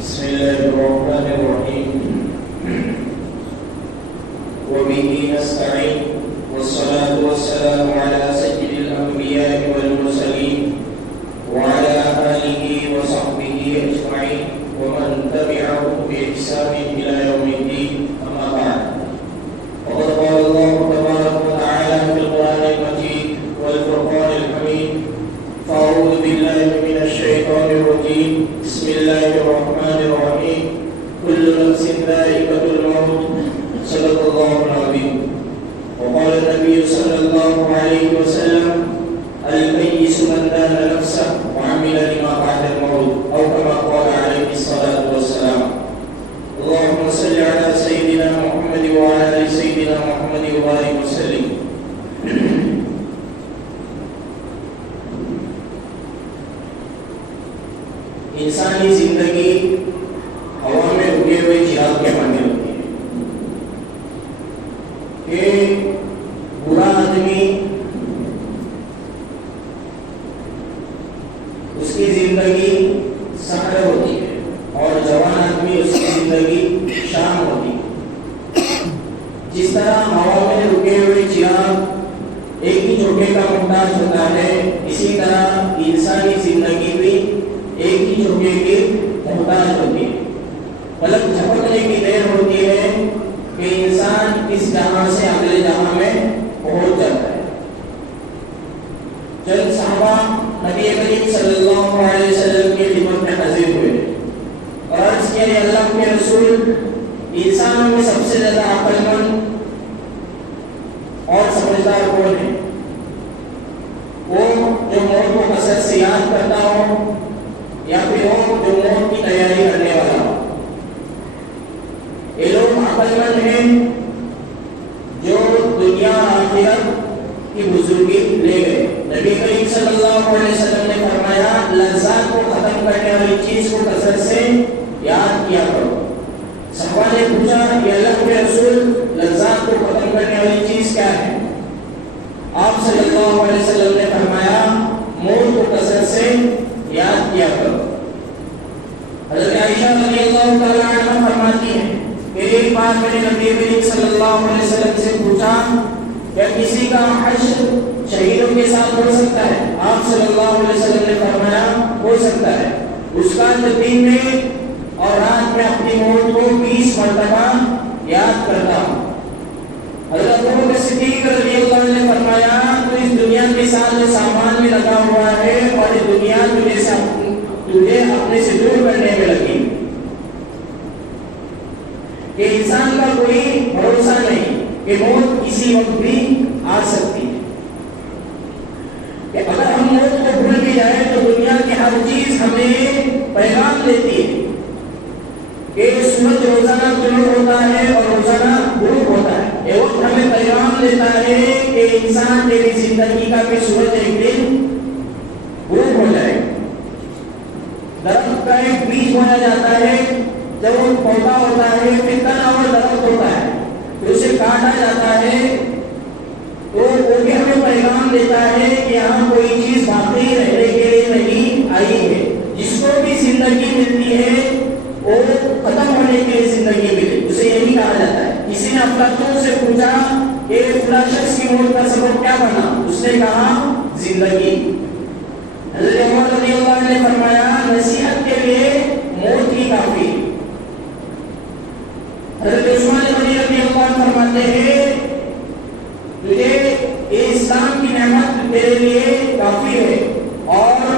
بسم الله الرحمن الرحيم وبه نستعين والصلاة والسلام على سيد الأنبياء والمرسلين وعلى آله وصحبه أجمعين ومن تبعهم بإحسان إلى يوم الدين أما بعد وقد قال الله تبارك وتعالى في القرآن المجيد والفرقان الحميد فأعوذ بالله من الشيطان الرجيم بسم الله الرحمن الرحيم كل نفس ذائقة الموت صدق الله العظيم وقال النبي صلى الله عليه وسلم الميت من دان نفسه وعمل لما بعد الموت أو كما قال عليه الصلاة والسلام اللهم صل على سيدنا محمد وعلى آل سيدنا محمد وبارك وسلم انسانی زندگی ہوا میں اگے ہوئے چراغ کے ماننے ہوتی ہے کہ برا آدمی اس کی زندگی سحر ہوتی ہے اور جوان آدمی اس کی زندگی شام ہوتی ہے. جس طرح ہوا میں رکے ہوئے چراغ ایک ہی جھوٹے کا محتاج ہوتا ہے اسی طرح انسانی زندگی بھی ایک ہی جھوٹے کی محتاج ہوتی ہے. پلک جھپکنے کی دیر ہوتی ہے کہ انسان اس جہاں سے اگلے جہاں میں پہنچ جاتا ہے. چند صحابہ نبی کریم صلی اللہ علیہ وسلم کی خدمت میں حاضر ہوئے اور عرض کیا کہ اللہ کے رسول انسانوں میں سب سے زیادہ عقل مند اور سمجھدار کون ہے؟ وہ جو موت کو کثرت سے یاد کرتا ہو یا پھر وہ جو موت کی تیاری کرنے والا ہو؟ یہ لوگ عقل مند ہیں جو دنیا اور آخرت کی بزرگی لے گئے. نبی کریم صلی اللہ علیہ وسلم نے فرمایا لذات کو ختم کرنے والی چیز کو کثرت سے یاد کیا کرو. صحابہ نے پوچھا کہ اللہ کے رسول لذات کو ختم کرنے والی چیز کیا ہے؟ آپ صلی اللہ علیہ وسلم نے فرمایا موت کو کثرت سے یاد کیا کرو. حضرت عائشہ رضی اللہ تعالیٰ عنہ فرماتی ہیں کہ ایک بار میں نے نبی کریم صلی اللہ علیہ وسلم سے پوچھا کیا کسی کا حشر شہیدوں کے ساتھ ہو سکتا ہے؟ آپ صلی اللہ علیہ وسلم نے فرمایا ہو سکتا ہے. اس کا جو دن میں اور رات میں اپنی موت کو 20 مرتبہ یاد کرتا ہوں. حضرت ابوبکر صدیق رضی اللہ عنہ نے فرمایا تو اس دنیا کے ساتھ جو سامان میں لگا ہوا ہے اور یہ دنیا تجھے اپنے سے دور کرنے میں لگی کہ انسان کا کوئی بھروسہ نہیں کہ موت کسی وقت بھی آ سکتی ہے. کہ اگر ہم موت کو بھول بھی جائیں تو دنیا کی ہر چیز ہمیں پیغام دیتی ہے کہ سورج روزانہ طلوع ہوتا ہے اور روزانہ غروب ہوتا ہے. یہ وقت ہمیں پیغام دیتا ہے کہ انسان تیری زندگی کا بھی سورج ایک دن غروب ہو جائے. درخت کا ایک بیج بویا جاتا ہے جب وہ پودا ہوتا ہے پھر تنا اور درخت ہوتا ہے پھر اسے کاٹا جاتا ہے تو وہ بھی ہمیں پیغام دیتا ہے کہ یہاں کوئی چیز باقی رہنے کے لیے نہیں آئی ہے. جس کو بھی زندگی ملتی ہے وہ ختم ہونے کے لیے زندگی ملے اسے یہی کہا جاتا ہے. کسی نے افلاطون سے پوچھا کہ فلاں شخص کی موت کا سبب کیا بنا؟ اس نے کہا زندگی. حضرت عمر رضی اللہ عنہ نے فرمایا نصیحت کے لیے موت ہی کافی. حضرت عثمان غنی رضی اللہ عنہ فرماتے ہیں تجھے اسلام کی نعمت تیرے لیے کافی ہے اور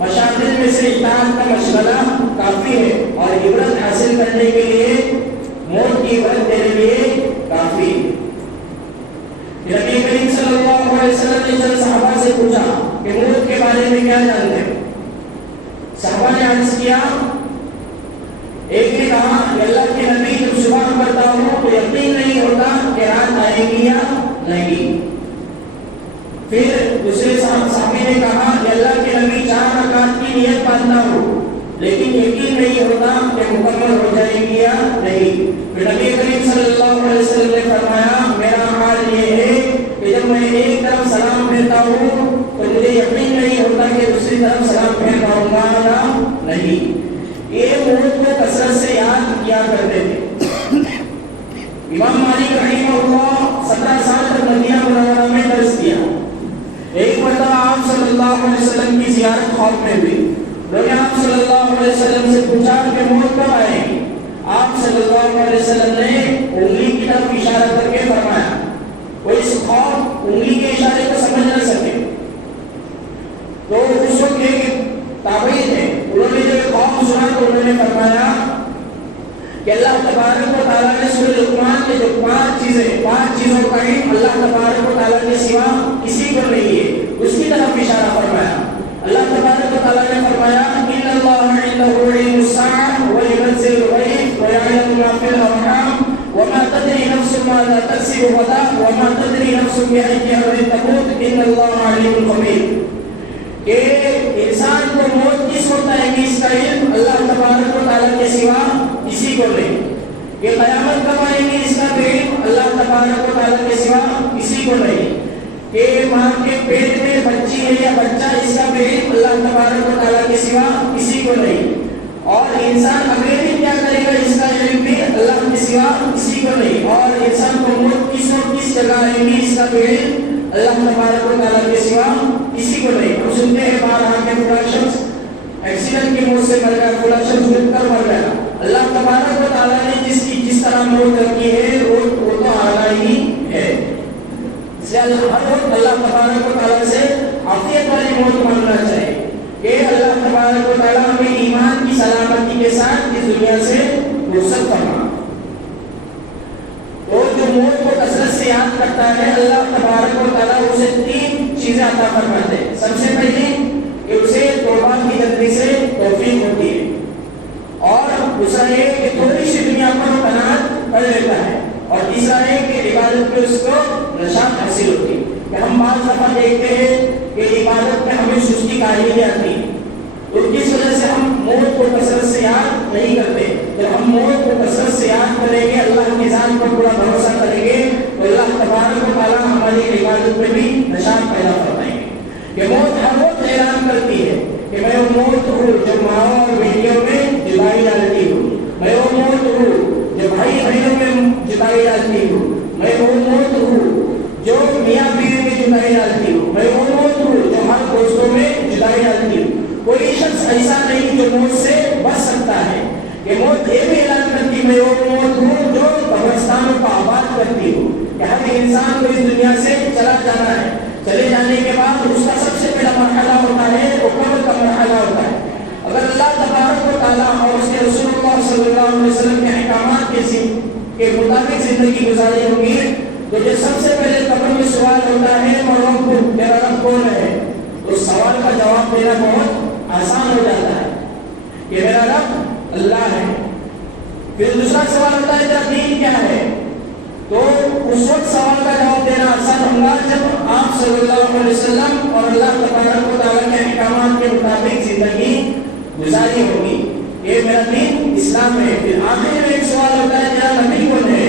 مشاغل میں سے اطاعت کا مشغلہ کافی ہے اور عبرت حاصل کرنے کے لیے موت کی عبرت تیرے لیے کافی. نبی کریم صلی اللہ علیہ وسلم نے چند صحابہ سے پوچھا کہ موت کے بارے میں کیا جانتے ہیں؟ صحابہ نے عرض کیا ایک نے کہا کہ اللہ کے نبی جب صبح پڑھتا ہوں تو یقین نہیں ہوتا کہ رات آئے گی یا نہیں. پھر دوسرے صحابی نے کہا کہ اللہ کے نبی 4 رکعت کی نیت باندھتا ہوں لیکن یقین نہیں ہوتا کہ مکمل ہو جائے گی یا نہیں. پھر نبی کریم صلی اللہ علیہ وسلم نے فرمایا میرا حال یہ ہے کہ جب میں ایک طرف سلام پھیرتا ہوں تو مجھے یقین نہیں ہوتا کہ دوسری طرف سلام پھیر پاؤں گا یا نہیں. یہ موت کو کثرت سے یاد کیا کرتے تھے۔ امام مالک رحمہ اللہ 17 سال تک مدینہ منورہ میں درس کیا۔ ایک مرتبہ آپ صلی اللہ علیہ وسلم کی زیارت خوف میں ہوئی۔ لوگوں نے آپ صلی اللہ علیہ وسلم سے پوچھا کہ موت کب آئے گی؟ آپ صلی اللہ علیہ وسلم نے انگلی کی طرف اشارہ کر کے فرمایا۔ وہ اس خوف انگلی کے اشارے کو سمجھ نہ سکے، تو اس وقت ایک تابعی تھے، انہوں نے جب خوف سنا تو انہوں نے فرمایا کہ اللہ تبارک و تعالیٰ نے سورہ لقمان کے جو 5 چیزوں کا علم اللہ تبارک و تعالیٰ کے سوا کسی کو نہیں ہے، اس کی طرف اشارہ فرمایا۔ اللہ تبارک و تعالیٰ نے فرمایا ان اللہ عنده علم الساعة وينزل الغيث ويعلم ما في الارحام وما تدري نفس ماذا تكسب غدا وما تدري نفس بأي ارض تموت ان اللہ علیم خبیر۔ کہ انسان کو موت کس وقت آئے گی اس کا علم اللہ تبارک و تعالیٰ کے سوا کسی کو نہیں۔ کہ قیامت کب آئے گی اس کا علم اللہ تبارک و تعالیٰ کے سوا کسی کو نہیں۔ کہ ماں کے پیٹ میں بچی ہے یا بچہ، اس کا علم اللہ تبارک و تعالیٰ کے سوا کسی کو نہیں۔ اور انسان اگلے دن کیا کرے گا اس کا علم بھی اللہ کے سوا کسی کو نہیں۔ اور انسان کو موت کس وقت کس جگہ آئے گی اس کا علم اللہ تبارک و تعالیٰ کے سوا کسی کو نہیں۔ ہم سنتے ہیں بارہا کہ فلاں شخص ایکسیڈنٹ کی موت سے مر گیا، فلاں شخص ڈوب کر مر گیا۔ اللہ تبارک و تعالیٰ نے جس طرح موت رکھی ہے وہ تو آنا ہی ہے۔ اس لیے ہر وقت اللہ تبارک و تعالیٰ سے عافیت والی موت مانگنا چاہیے کہ اللہ تبارک و تعالیٰ ہمیں ایمان کی سلامتی کے ساتھ اس دنیا سے رخصت فرما۔ تو جو موت کو کثرت سے یاد کرتا ہے اللہ تبارک و تعالیٰ اسے 3 چیزیں عطا فرماتے ہیں۔ سب سے پہلی کہ اسے توبہ کی جلدی سے توفیق ہوتی ہے، اور دوسرا یہ کہ تھوڑی سی دنیا پر قناعت کر لیتا ہے، اور تیسرا ہے کہ عبادت میں اس کو نشاط حاصل ہوتی ہے۔ کہ ہم بعض دفعہ دیکھتے ہیں کہ عبادت میں ہمیں سستی کاہلی آتی ہے، تو کس وجہ سے ہم موت کو کثرت سے یاد نہیں کرتے۔ جب ہم موت کو کثرت سے یاد کریں گے، اللہ کی ذات پر پورا بھروسہ کریں گے، تو اللہ تبارک و تعالیٰ ہماری عبادت میں بھی نشاط پیدا فرمائیں گے۔ کہ موت ہر وقت اعلان کرتی ہے کہ میں وہ موت ہوں جو ماں اور بیٹیوں میں جدائی ڈالتی ہوں، میں وہ موت ہوں جو بھائی بہنوں میں جدائی ڈالتی ہوں، میں وہ موت ہوں جو میاں بیوی میں جدائی ڈالتی ہوں، میں وہ موت ہوں جو ہر دوستوں میں جدائی ڈالتی ہوں۔ کوئی شخص ایسا نہیں جو موت سے بچ سکتا ہے۔ یہ موت یہ بھی اعلان کرتی میں وہ موت ہوں جو قبرستانوں کو آباد کرتی ہوں۔ کہ ہر انسان کو اس دنیا سے چلا جانا ہے، چلے جانے کے بعد اس کا سب سے پہلا مرحلہ ہوتا ہے وہ قبر کا مرحلہ ہوتا ہے۔ اگر اللہ تبارک و تعالیٰ اور اس کے رسول اللہ صلی اللہ علیہ وسلم کے احکامات کے مطابق زندگی گزاری ہوگی تو جو سب سے پہلے قبر میں سوال ہوتا ہے میرا رب کون ہے، اس سوال کا جواب دینا بہت آسان ہو جاتا ہے کہ میرا رب اللہ ہے۔ پھر دوسرا سوال ہوتا ہے تیرا دین کیا ہے، تو اس وقت سوال کا جواب دینا آسان ہوگا جب آپ صلی اللہ علیہ وسلم اور اللہ تبارک و تعالیٰ کے احکامات کے مطابق زندگی گزاری ہوگی۔ یہ میرا دین اسلام ہے۔ پھر آخر میں ایک سوال ہوتا ہے تیرا نبی کون ہے،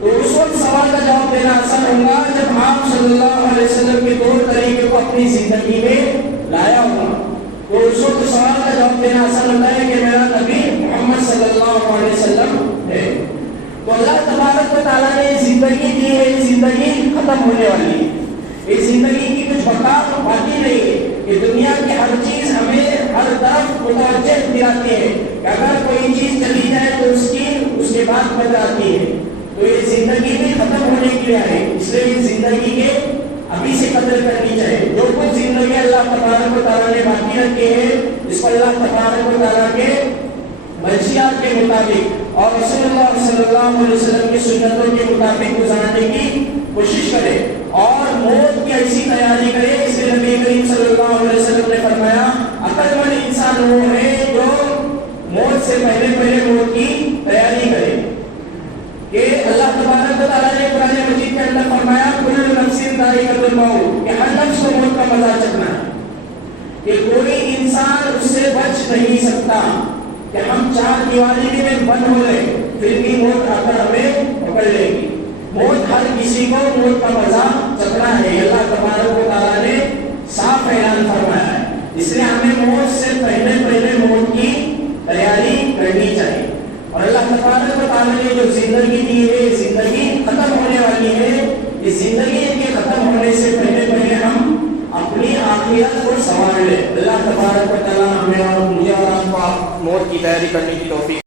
تو اس وقت سوال کا جواب دینا آسان ہوگا جب آپ صلی اللہ علیہ وسلم کے طور طریقے کو اپنی زندگی میں لایا ہوگا، تو اس وقت سوال کا جواب دینا آسان ہوتا ہے کہ میرا نبی محمد صلی اللہ علیہ وسلم ہے۔ تو اللہ تبارک و تعالیٰ نے زندگی دی ہے، یہ زندگی ختم ہونے والی ہے، یہ زندگی کی کچھ بقا باقی نہیں ہے۔ کہ دنیا کی ہر چیز ہمیں ہر طرف متوجہ دلاتی ہے کہ اگر کوئی چیز چلی جائے تو اس کے بعد بن جاتی ہے، تو یہ زندگی بھی ختم ہونے کے لیے ہے۔ اس لیے یہ زندگی کے ابھی سے قدر کرنی چاہیے۔ جو کچھ زندگی اللہ تبارک و تعالیٰ نے باقی رکھی ہے اس کو اللہ تبارک و تعالیٰ کے منشیات کے مطابق اور رسول اللہ صلی اللہ علیہ وسلم کی سنتوں کے مطابق گزارنے کی کوشش کرے، اور موت کی ایسی تیاری کرے۔ اس لیے نبی کریم صلی اللہ علیہ وسلم نے فرمایا عقل مند انسان وہ ہے جو موت سے پہلے موت کی تیاری کرے۔ کہ اللہ تبارک و تعالیٰ نے قرآن مجید کے اندر فرمایا کل نفس ذائقۃ الموت، کہ ہر نفس کو موت کا مزہ چکھنا ہے، کہ کوئی انسان اس سے بچ نہیں سکتا۔ کہ ہم 4 دیواری میں بند ہو گئے پھر بھی موت آ کر ہمیں پکڑ لے گی۔ موت ہر کسی کو موت کا مزہ چکھنا ہے، اللہ تبارک و تعالیٰ نے صاف اعلان فرمایا ہے۔ اس لیے ہمیں موت سے پہلے موت کی تعالیٰ نے جو زندگی دی ہے زندگی ختم ہونے والی ہے. یہ زندگی کے ختم ہونے سے پہلے ہم اپنی آخرت کو سنوار لیں. اللہ تبارک و تعالیٰ ہمیں اور مجھے اور آپ کو موت کی تیاری کرنے کی توفیق